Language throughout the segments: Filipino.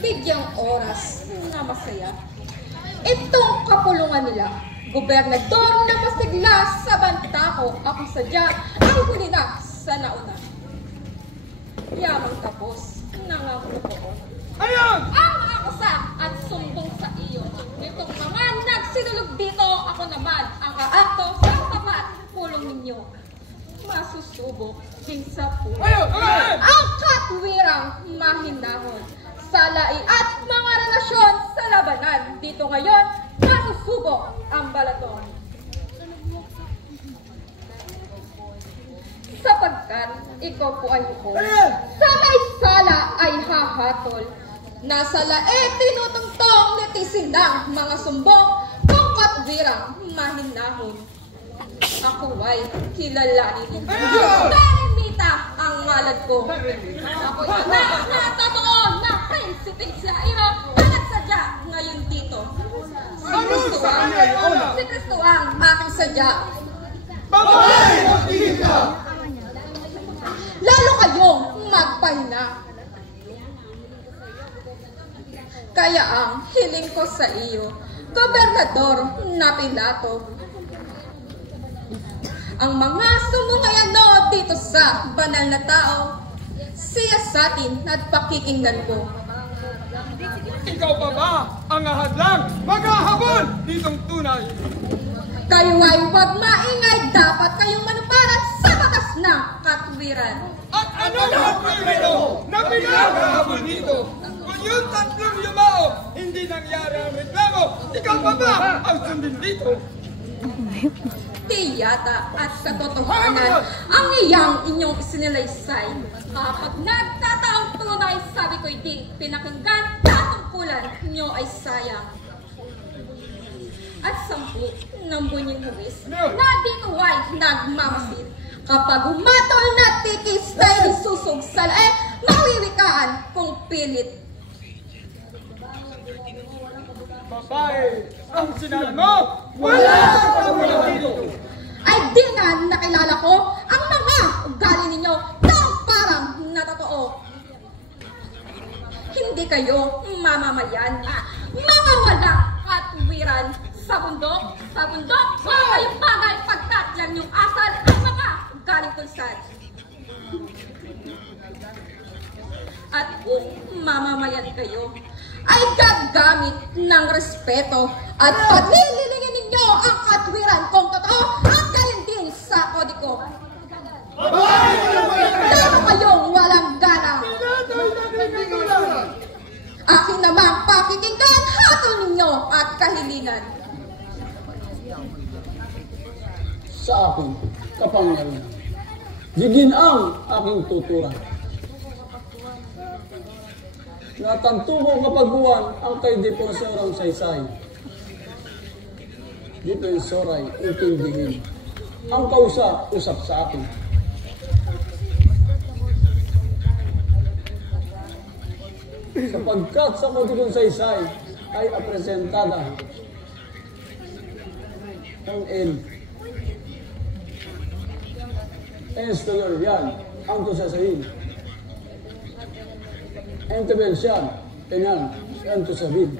bigyang oras na masaya. Itong kapulungan nila, gobernador na masigla sa banta ko, ako sadya ang huli na sa nauna. Yamang tapos ng ang totoo. Ayan! Ang akusa at sumbong sa iyo. Nitong mga nagsinulog dito, ako naman ang kaakto sa tapat pulong ninyo. Masusubok din sa pulo. Ang katwirang mahinahon sa lai at mga relasyon sa labanan. Dito ngayon, masusubok ang balaton. Sapagkat ikaw po ay hukom. Sa may sala ay hahatol. Nasa lae tinutungtong nitisin ng mga sumbong kung katwirang mahinahon. Ako ay kilalanin. Terimita ang ngalan ko. Ako ay anak na totoo na prinsipe sa Iro at sadya ngayon dito. Si Kristo ang aking sadya. Lalo kayong magpahinga. Kaya ang hiling ko sa iyo, Gobernador na Pilato, ang mga sumungayano dito sa banal na tao, siya sa atin at pakikinggan ko. Ikaw pa ba ang ahadlang maghahabol ditong tunay? Kayo ay huwag maingay, dapat kayong manuparan sa batas ng katwiran. At ano ang primero na pinaghahabol dito? Kung yung tatlong yumao, hindi nangyari ang reklamo, ikaw pa ba ang sundin dito? Tiyata at sa totohanan ang iyang inyong isinilaysay. Kapag nagtataong tunay, sabi ko'y di pinakinggan, tatungkulan nyo ay sayang. At 10 ng bunying huwis na dito ay nagmamasid. Kapag umatol na tikis tayo isusog sa lae, mawiwikaan kung pilit. Babae, ang sinabi mo, wala sa pamulang dito. Ay di nga nakilala ko ang mga ugali ninyo na parang natotoo. Hindi kayo mamamayan, mga walang katwiran sa bundok, wala kayong bagay pagkat lang yung asal ang mga ugaling tulsan. At kung mamamayan kayo, ay gagamit ng respeto at paglilingin ninyo ang katwiran kung totoo at galing din sa kodiko. Lalo kayong walang galang. Akin namang pakikinggan hatol ninyo at kahilingan. Sa akin, kapangyarihan. Digin ang aking tuturan. Natanto ko kapag buwan ang kay Deponsorang saysay. Deponsoray intindihin. Ang kausa, usap sa akin. Sapagkat sa kodikong saysay ay apresentada ng Estolor yan ang tusasahin. Intervensyon, penal, yan tusasahin.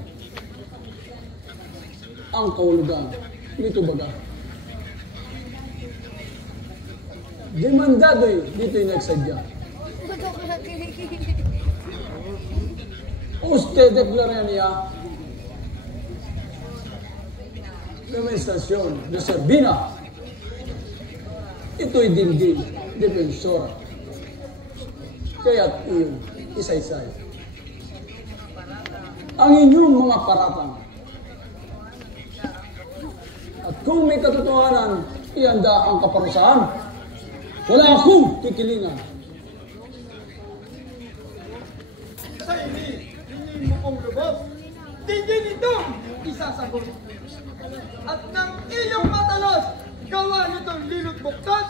Ang kaulugan, dito baga. Demandado'y dito'y nagsadya. Usted declara niya demonstrasyon de Servina. Ito'y dingding, defensora. Kaya't iyong isaysay. Ang inyong mga paratang. At kung may katotohanan, ihanda ang kaparusahan. Wala akong kikilingan. Sa hindi mo kong lubos, tingin itong isasagot. At ng iyong matalas, gawa nitong lilot buktat,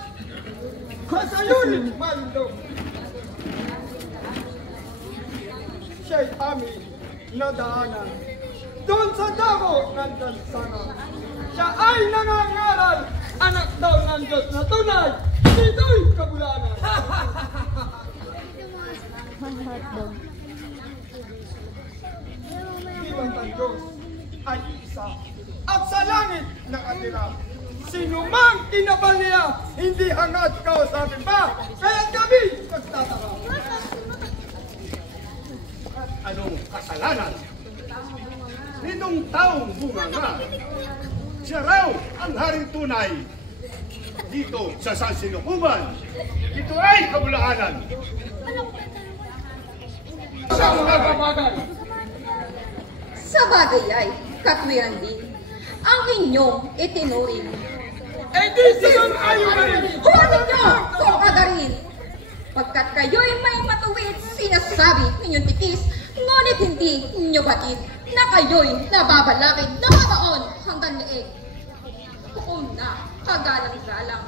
kasayunin malindong. Siya'y aming nadaanan doon sa damo ng dansana. Siya ay nangangaral, anak daw ng Diyos na tunay, dito'y kabulanan. Diyos ay isa at sa langit nakatira. Sino mang kinabal niya, hindi hangad kausapin pa, kaya kami nagtataka. At anong kasalanan nitong taong bunganga? Siya raw ang haring tunay dito sa San Sinukuban. Ito ay kabulaanan. Sa mga kabagay, Sa bagay ay katwiran din ang inyong itinuring. Eh di siyon ayo ka rin. Huwag ninyo kung agarin. Pagkat kayo'y may matuwid, sinasabi ninyong titis, ngunit hindi ninyo batid na kayo'y nababalakid, nababaon hanggang leeg. Kung na, kagalang-galang,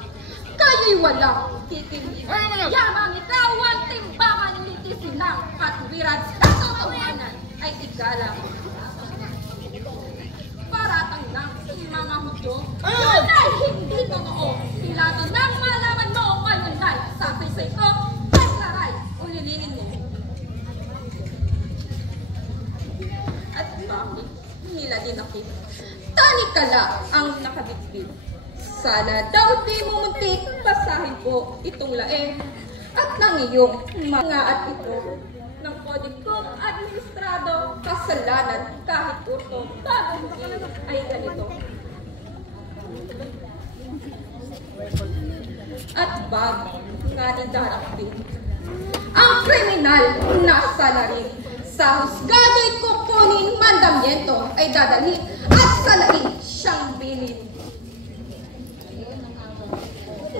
kayo'y walang titingin. Yamang ikaw ang timbangan nitisin ng katwiran sa totohanan ay igalang. Paratang ng mga hudyo, yun ay hindi totoo. Pilato nang malaman mo ngayon ay sabi ko, ay saray, ulilinin mo. At bakit nila dinakit? Tanikala ang nakabitbit. Sana daw di mo muntik basahin po itong laeng at ng iyong mga at ito ng kodikong administrado kasalanan kahit urto bago hindi ay ganito. At bago nga nidarapin ang kriminal nasa larin sa husgado'y kukunin mandamiento ay dadalhin at salain siyang bilin.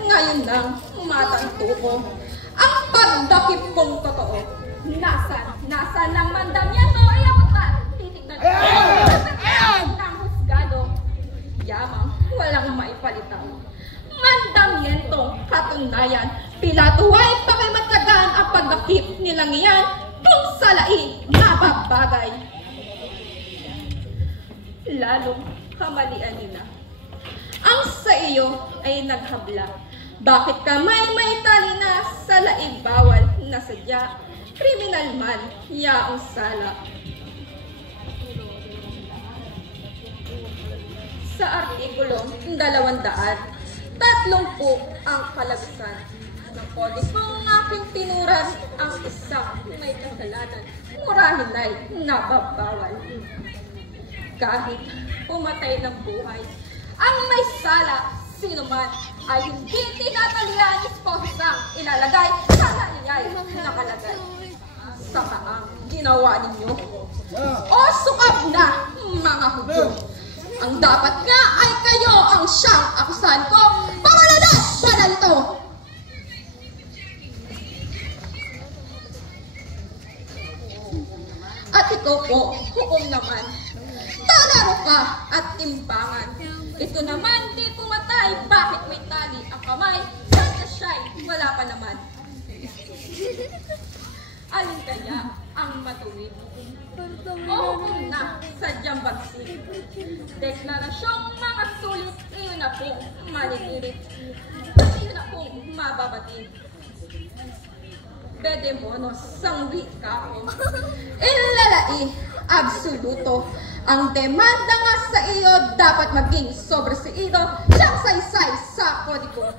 Ngayon nang matanto ko ang pagdakip kong totoo. Nasa ng mandamiento ay ako pa titignan ko ng husgado. Yamang walang maipalitan. Mandamientong katunayan, Pilato ay pakimatagan ang pagdakip nilang iyan kung salain mababagay. Lalong kamalian nila. Ang sa iyo ay naghabla. Bakit ka may tali na sa laig bawal na sadya? Kriminal man, yaong sala. Sa artikulong 230 ang kalabisan ng kodikong aking tinuran ang isang may kasalanan. Murahin ay nababawal. Kahit pumatay ng buhay, ang may sala, sino man, ay hindi tinatalian esposang ilalagay sa naliyay nakalagay. Saka ang ginawa ninyo, o sukap na mga hudyo. Ang dapat nga ay kayo ang siyang akusahan ko, pangalanan sa nalito. At ito po, hukom naman, talaro ka at timbangan. Ito naman di pumatay, bakit may tali ang kamay? Sana siya'y wala pa naman. Alin kaya ang matuwid? O hukom na sadyang bagsik. Deklarasyong mga sulit, iyon na pong malilirit. Iyon na pong mababatid. Bedemonos, sangwi kako. Ilalai, absoluto. Ang demanda nga sa iyo dapat maging sobreseído siyang saysay sa kodiko.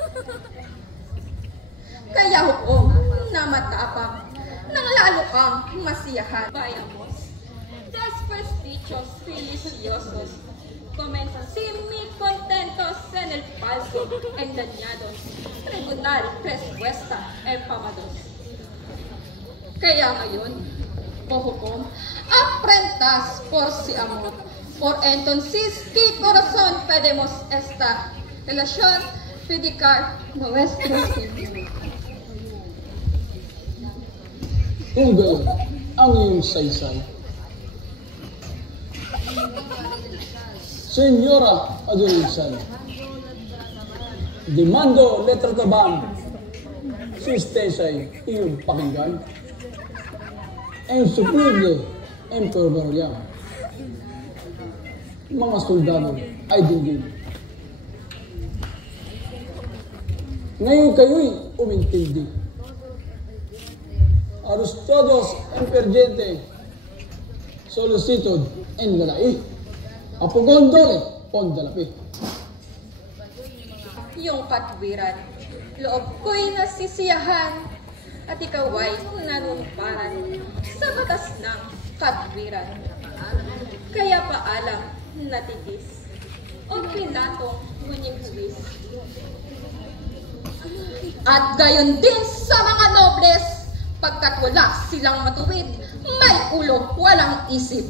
Kaya hukom na matapang nang lalo kang masiyahan. Bayamos, desprestigios religiosos, comienzan sin mi contentos en el palco engañados, tribunal respuesta empamados. Kaya ngayon, o hukom, aprentas por si amor. Por entonces, ¿qué corazón pedimos esta relación fidicar nuestro Señor? kung gayon ang iyong saysay. Senyora Adonisal, demando letra taban, sustesay iyong pakinggan, en suplible emperador mga soldado ay dinggin. Ngayon kayo'y umintindi. Aros todos en perdiente, solicitud en lalai. Apugon dole on dalapi. Yung katwiran, loob ko'y nasisiyahan at ikaw ay nanunuparan sa batas ng katwiran. Kaya paalam natigis o pinatong munying huwis. At gayon din sa mga nobles, pagkat wala silang matuwid, may ulo walang isip.